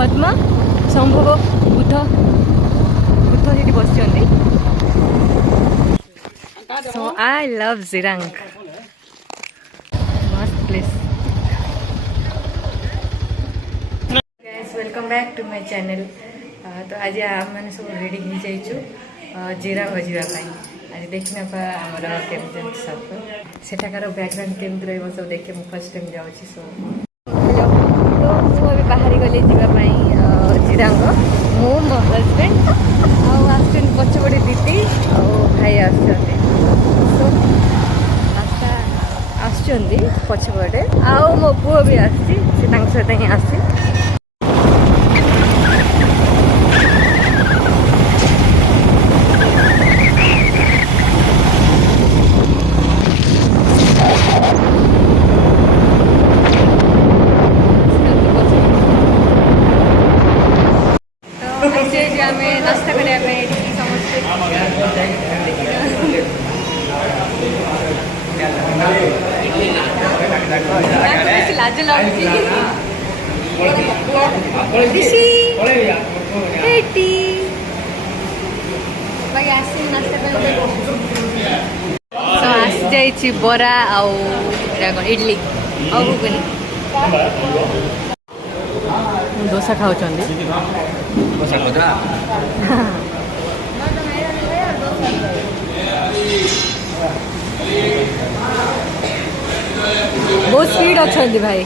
पद्मा संभव बुद्ध बुद्ध ये बस सो आई लव जिरांग मस्त place guys welcome back to my channel तो आज आम मैंने सब रेडी हो जाइछु जिरांग जावाई आज देखना पा आमर केमती सब सेठाकार बैकग्राउंड केमती रही सब देखे मुझे फर्स्ट टाइम जाऊँगी सो तो मुझे बाहरी गली जावाई जिरांग मो मो हजबैंड आसन पछपटे दीदी भाई आसो पछपटे आउ मो पुओ भी आसी सहित ही आसी नास्ता करने समस्ते लाज लगी आसी बरा इडली डोसा खाऊ बहुत स्पीड अच्छा भाई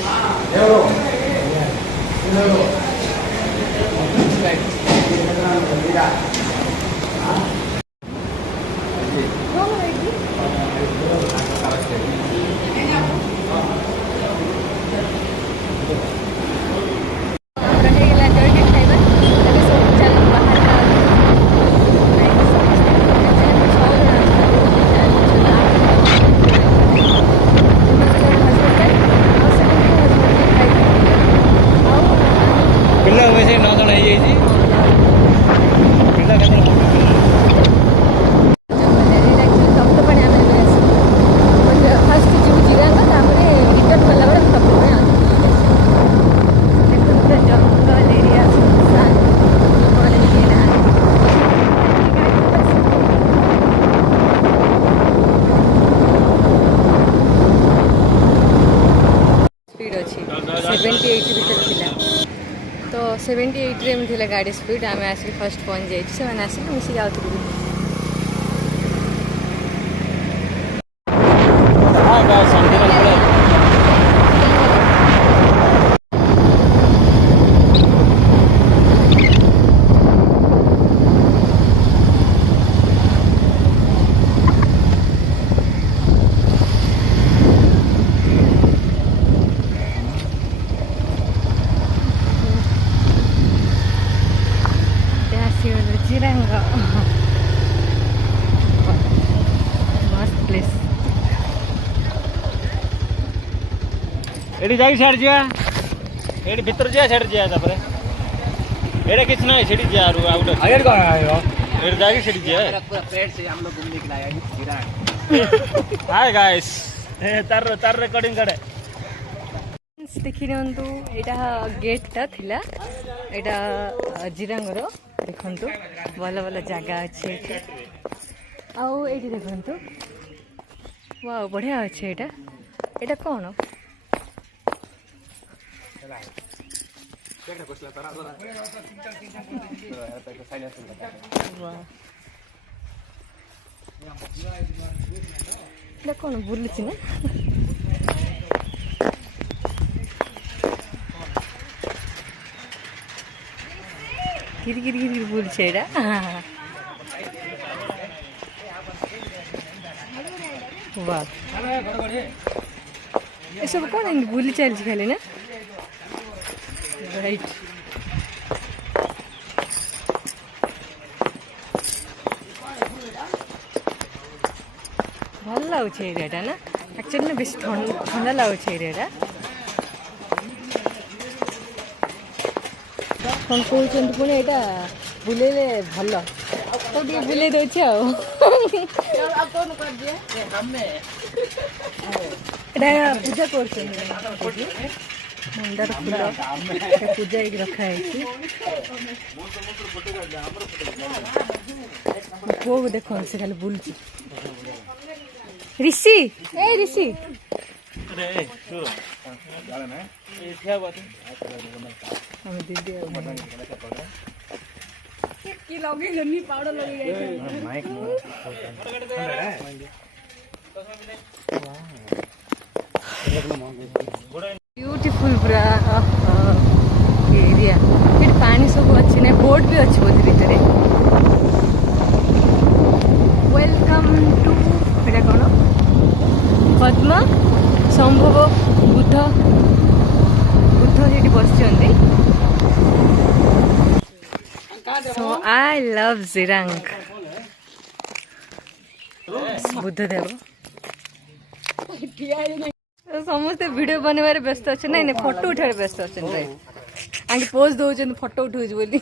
तो 78 रे गाड़ी स्पीड आम आसिक फर्स्ट पहुँच जाइए से आसिक मिसी जाऊ एडी जाई छाड़ जिया एडी भीतर जिया छाड़ जिया तापरे एडे किछ नै छेडी जिया आरु आउट आगे कौन आयो एडी जाई छेडी जिया पूरा फ्रेंड से हम लोग घूमने के लिए आए जिरांग हाय गाइस ए तार रिकॉर्डिंग करे देखि नंतु एटा गेट ता थिला एटा जिरांग रो देखंतु भलो भलो जगह अछि आउ एटी देखंतु वाओ बढ़िया अछि एटा कोन कौन बुलूँ ना गिर गिर गिर बुल वाह ये सब कौन बुली चलती खाली ना राइट भल लगुच एरिया ना एक्चुअली ना बेस ठंडा लगुच एरिया कौन कहते पुणी यहाँ बुले भल तो बुले देती पूजा कर मंदार फूल पूजा रखा है पुओ को देख से खाली बुल ऋषि ए ऋषि दीदी की लगे जन्नी पाउडर लगे ब्यूटीफुल पूरा एरिया ये पानी सब अच्छी ना बोट भी अच्छी बोध भितर वेलकम टू एटा कौन पद्मा संभव बुद्ध बुद्ध ये बस सो आई लव जिरांग बुद्धदेव समस्ते वीडियो बनवार व्यस्त अच्छे ना फोटो उठार व्यस्त अच्छे आगे पोज दौरान फोटो उठू बोली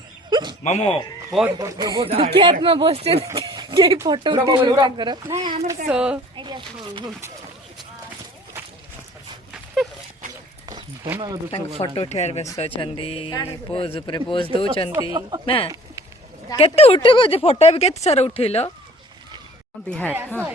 दुखियात में बस फोटो सो फोटो उठार व्यस्त अच्छा पोज उपर पोज दौरान ना केते उठेब जे फोटो भी केते सारा उठेल बिहार हाँ।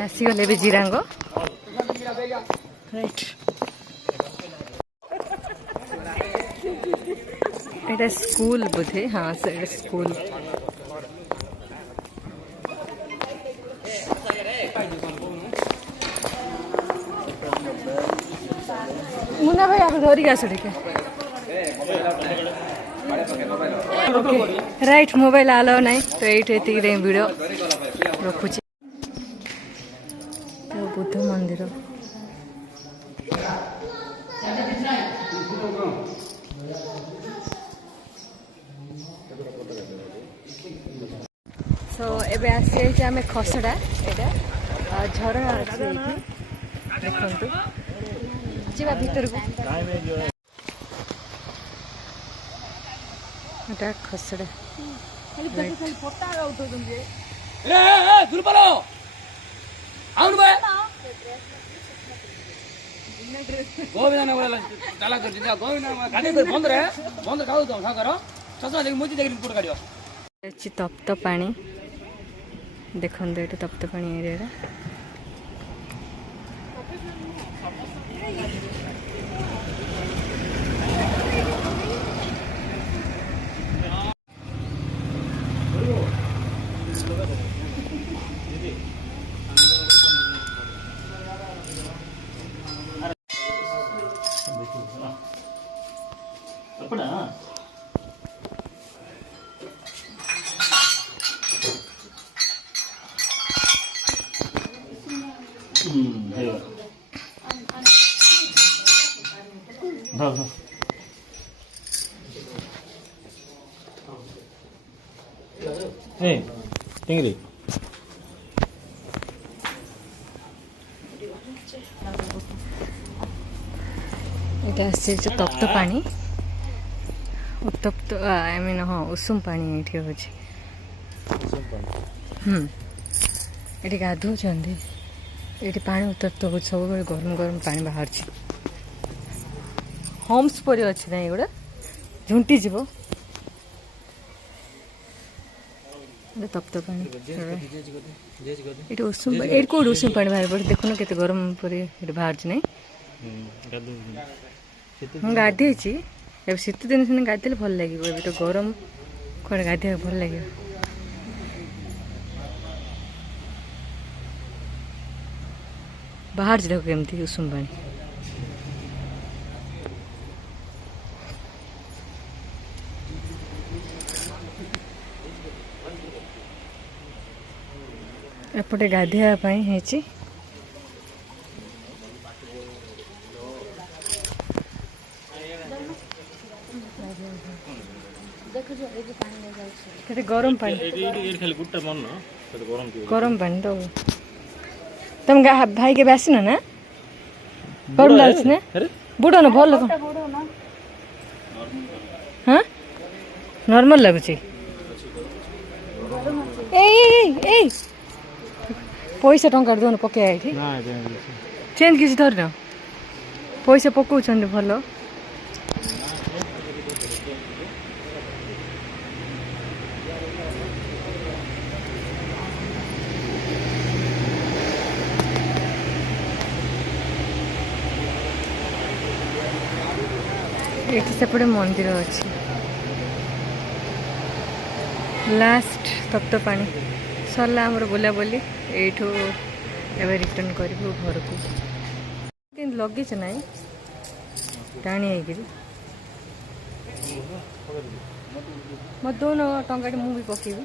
आसी गले भी जिरांग राइट एटा स्कूल बोधे हाँ से स्कूल मुन्ना भाई आप धरिक आस राइट मोबाइल आलो ना तो ये वीडियो रखुची बुद्ध मंदिर सो एबे आसी आम खसड़ा यहाँ झरणा अच्छी देखु जा भर को खसड़ा तप्त पानी देखो ये तप्त पानी एरिया टिंगरी तप्त पानी उत्तप्त आई मीन हाँ उषुम पानी ये ये गाधो ये पानी उत्तप्त हो सब गरम गरम पानी बाहर होम्स परि अच्छे ना ये झुंटी जीव तप्त पानी ये उषुम ये कौट उषुम पानी बाहर पड़े देखुन के गरम पर बाहर नहीं मुझे गाधे शीत दिन सीना गाधे भल लगे तो गरम कौन गाधे भल लगे बाहर देखो केमती उषुम पानी एपटे गाधेवाई है ସେଠି ଗରମ ପାଣି ଖାଲି ଗୁଟା ମନ ଗରମ ପାଣି ଦବୁ ତମ ଭାଇ କେବେ ଆସିନ ନା ଗରମ ଲାଗୁଛି ନା ବୁଡ଼ ନା ଭଲ ହଁ ନର୍ମାଲ ଲାଗୁଛି ଏଇ ପଇସା ଟଙ୍କା ଦଉନ ପକେଇବା ଏଇଠି ଚେଞ୍ଜ କିଛି ଧରିନ ପଇସା ପକଉଛନ୍ତି ଭଲ ଏଠି ସେପଟେ ମନ୍ଦିର ଅଛି ଲାଷ୍ଟ ତପ୍ତ ପାଣି ସରିଲା ଆମର ବୁଲାବୁଲି ଏଇଠୁ ଏବେ ରିଟର୍ନ କରିବୁ ଘରକୁ କିନ୍ତୁ ଲଗେଇଛ ନାଇଁ ଟାଣି ହେଇକିରି ମୋତେ ଦଉନ ଟଙ୍କାଟେ ମୁଁ ବି ପକେଇବି